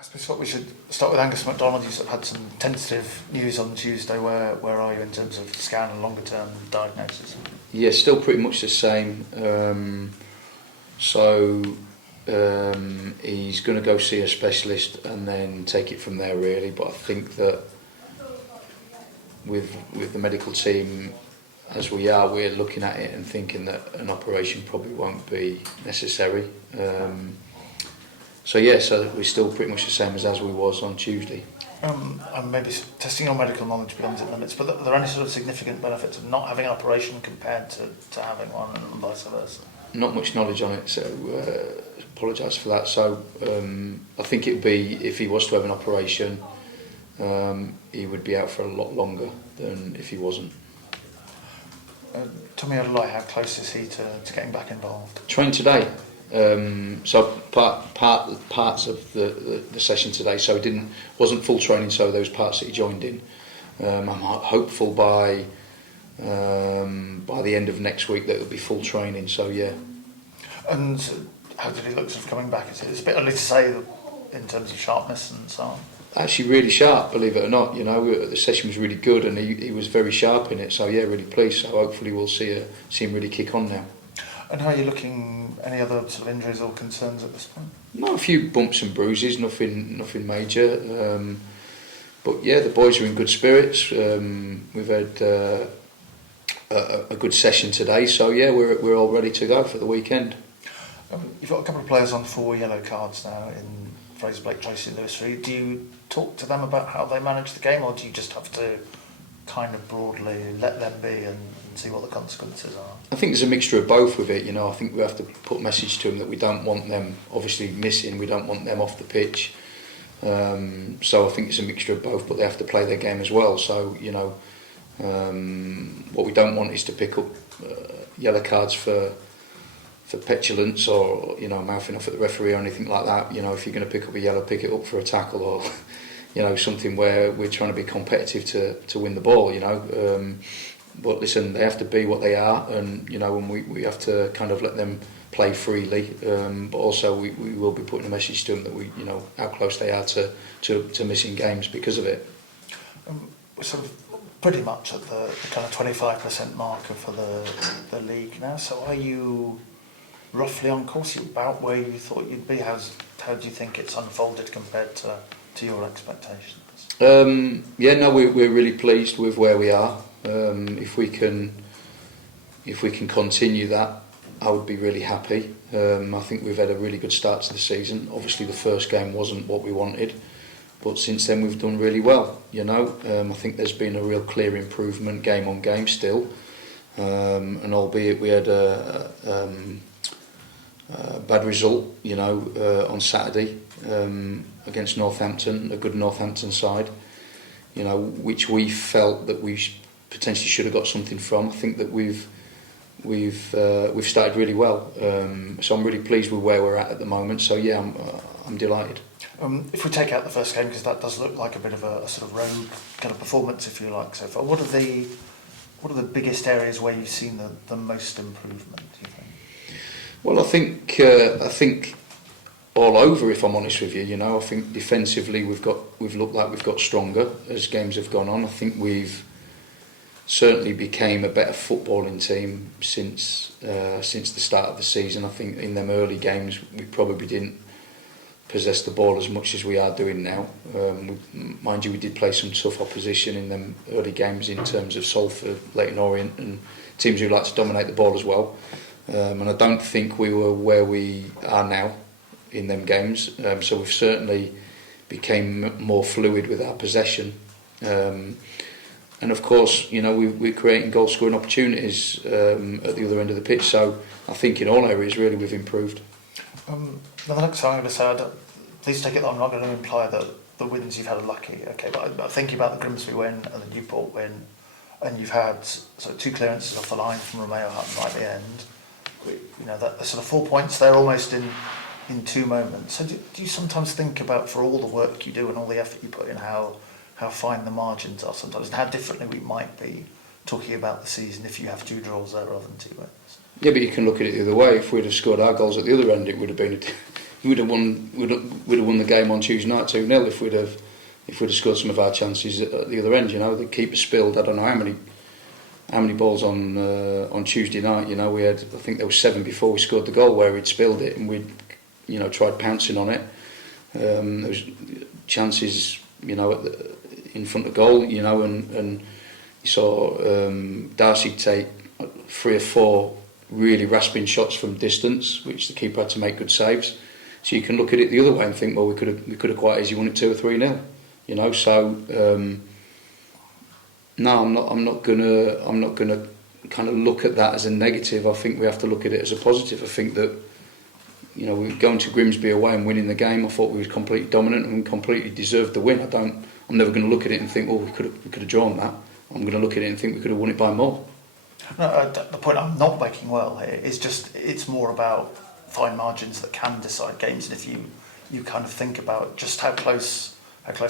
I suppose what we should start with Angus MacDonald. You sort of had some tentative news on Tuesday. Where are you in terms of scan and longer term diagnosis? Yeah, still pretty much the same. He's going to go see a specialist and then take it from there, really. But I think that with the medical team as we are, we're looking at it and thinking that an operation probably won't be necessary. So we're still pretty much the same as we was on Tuesday. And maybe testing your medical knowledge beyond its limits, but are there any sort of significant benefits of not having an operation compared to having one, and vice versa? Not much knowledge on it, so apologise for that. So I think it'd be, if he was to have an operation, he would be out for a lot longer than if he wasn't. Tommy Odolai, how close is he to getting back involved? Trained today. So parts of the session today, so it wasn't full training, so those parts that he joined in. I'm hopeful by the end of next week that it'll be full training, so yeah. And how did he look sort of coming back? It's a bit early to say in terms of sharpness and so on. Actually really sharp, believe it or not. You know, the session was really good and he was very sharp in it, so yeah, really pleased. So hopefully we'll see him really kick on now. And how are you looking? Any other sort of injuries or concerns at this point? No, a few bumps and bruises, nothing major. But yeah, the boys are in good spirits. We've had a good session today, so yeah, we're all ready to go for the weekend. You've got a couple of players on 4 yellow cards now in Fraser Blake, Tracy Lewis. Do you talk to them about how they manage the game, or do you just have to kind of broadly let them be and see what the consequences are? I think there's a mixture of both with it. You know, I think we have to put a message to them that we don't want them obviously missing, we don't want them off the pitch. So I think it's a mixture of both, but they have to play their game as well. So, you know, what we don't want is to pick up yellow cards for petulance or, you know, mouthing off at the referee or anything like that. You know, if you're going to pick up a yellow, pick it up for a tackle or, you know, something where we're trying to be competitive to win the ball, you know. But listen, they have to be what they are, and, you know, and we have to kind of let them play freely. But also we will be putting a message to them that we, you know, how close they are to missing games because of it. We're sort of pretty much at the kind of 25% marker for the league now. So are you roughly on course? Are you about where you thought you'd be? How do you think it's unfolded compared to your expectations? We're really pleased with where we are. If we can continue that, I would be really happy. I think we've had a really good start to the season. Obviously the first game wasn't what we wanted, but since then we've done really well, you know. I think there's been a real clear improvement game on game still, and albeit we had a bad result, you know, on Saturday against Northampton, a good Northampton side, you know, which we felt that we potentially should have got something from. I think that we've started really well, so I'm really pleased with where we're at the moment. So yeah, I'm delighted. If we take out the first game, because that does look like a bit of a sort of rogue kind of performance, if you like, so far, what are the biggest areas where you've seen the most improvement, do you think? Well, I think all over, if I'm honest with you. You know, I think defensively we've looked like we've got stronger as games have gone on. I think we've certainly became a better footballing team since the start of the season. I think in them early games we probably didn't possess the ball as much as we are doing now. Mind you, we did play some tough opposition in them early games in terms of Salford, Leyton Orient, and teams who like to dominate the ball as well. And I don't think we were where we are now in them games. So we've certainly became more fluid with our possession. And of course, you know, we're creating goal scoring opportunities at the other end of the pitch. So I think in all areas really we've improved. Now the next thing I'm going to say, please take it that I'm not going to imply that the wins you've had are lucky. Okay, but I'm thinking about the Grimsby win and the Newport win, and you've had sort of 2 clearances off the line from Romeo Hutton right at the end. You know, that sort of 4 points there almost in 2 moments. So do you sometimes think about, for all the work you do and all the effort you put in, how fine the margins are sometimes, and how differently we might be talking about the season if you have 2 draws there rather than 2 wins? Yeah, but you can look at it the other way. If we'd have scored our goals at the other end, it would have been we'd have won the game on Tuesday night 2-0 if we'd have scored some of our chances at the other end. You know, the keeper spilled I don't know how many balls on Tuesday night. You know, we had, I think there was 7 before we scored the goal where he'd spilled it, and we'd, you know, tried pouncing on it. There was chances, you know, in front of goal, you know, and you saw Darcy take 3 or 4 really rasping shots from distance, which the keeper had to make good saves. So you can look at it the other way and think, well, we could have quite easily won it 2 or 3-0. You know, so no, I'm not gonna kind of look at that as a negative. I think we have to look at it as a positive. I think that, you know, we going to Grimsby away and winning the game, I thought we were completely dominant and completely deserved the win. I'm never going to look at it and think, oh, we could have drawn that. I'm going to look at it and think we could have won it by more. No, the point I'm not making well here is just it's more about fine margins that can decide games, and if you kind of think about just how close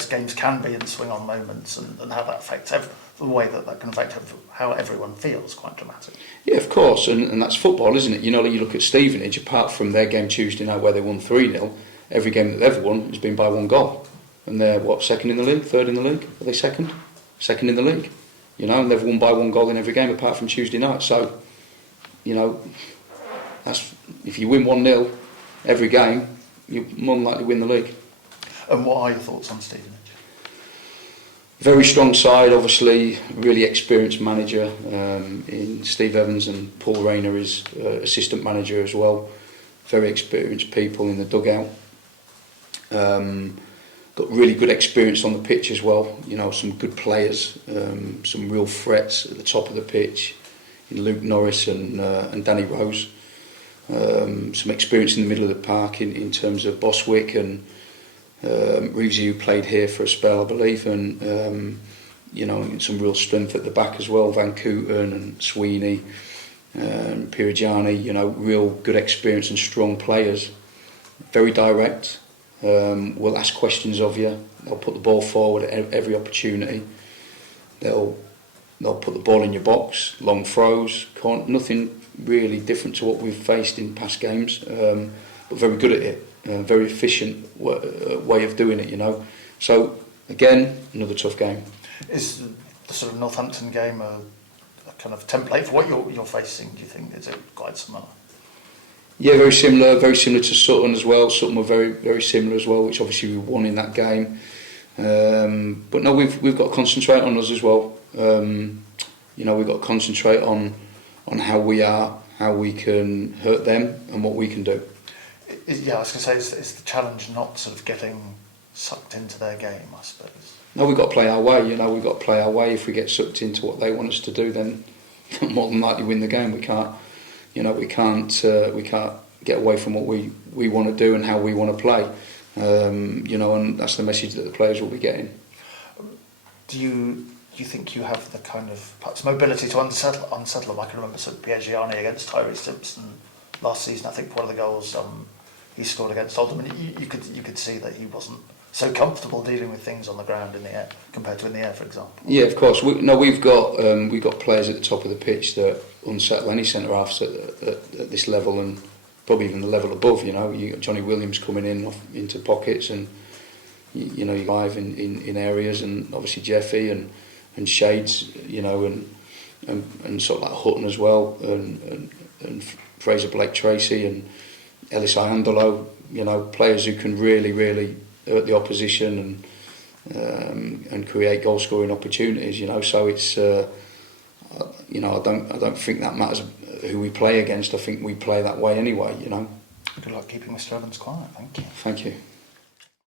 games can be and swing on moments, and how that affects the way that can affect how everyone feels, quite dramatic. Yeah, of course, and that's football, isn't it? You know, you look at Stevenage, apart from their game Tuesday night where they won 3-0, every game that they've won has been by 1 goal. And they're, what, second in the league, third in the league? Are they second? Second in the league. You know, and they've won by 1 goal in every game apart from Tuesday night. So, you know, that's, if you win 1-0 every game, you're more than likely to win the league. And what are your thoughts on Stevenage? Very strong side, obviously, really experienced manager in Steve Evans, and Paul Rayner is assistant manager as well. Very experienced people in the dugout. Got really good experience on the pitch as well. You know, some good players, some real threats at the top of the pitch in Luke Norris and Danny Rose. Some experience in the middle of the park in terms of Boswick and Reevesy, who played here for a spell, I believe, and you know, some real strength at the back as well. Van Kooten and Sweeney, Pirigiani. You know, real good experience and strong players. Very direct. Will ask questions of you. They'll put the ball forward at every opportunity. They'll put the ball in your box, long throws, nothing really different to what we've faced in past games, but very good at it. Very efficient way of doing it, you know. So again, another tough game. Is the sort of Northampton game a kind of template for what you're facing? Do you think is it quite similar? Yeah, very similar to Sutton as well. Sutton were very, very similar as well, which obviously we won in that game. But no, we've got to concentrate on us as well. You know, we've got to concentrate on how we are, how we can hurt them, and what we can do. Yeah, I was going to say, is the challenge not sort of getting sucked into their game, I suppose? No, we've got to play our way. You know, we've got to play our way. If we get sucked into what they want us to do, then more than likely win the game. We can't. You know, we can't get away from what we want to do and how we want to play. You know, and that's the message that the players will be getting. Do you think you have the kind of perhaps mobility to unsettle them? I can remember sort of Piergiani against Tyree Simpson last season. I think one of the goals he scored against Oldham, and you could see that he wasn't so comfortable dealing with things on the ground in the air compared to in the air, for example. Yeah, of course. We've got players at the top of the pitch that unsettle any centre halves at this level, and probably even the level above. You know, you got Johnny Williams coming into pockets, and you know, you live in areas, and obviously Jeffy and Shades, you know, and sort of like Hutton as well, and Fraser Blake Tracy and Ellis Iandolo, you know, players who can really hurt the opposition and create goal scoring opportunities, you know. So it's you know, I don't think that matters who we play against. I think we play that way anyway, you know. Good luck keeping Mr. Evans quiet. Thank you. Thank you.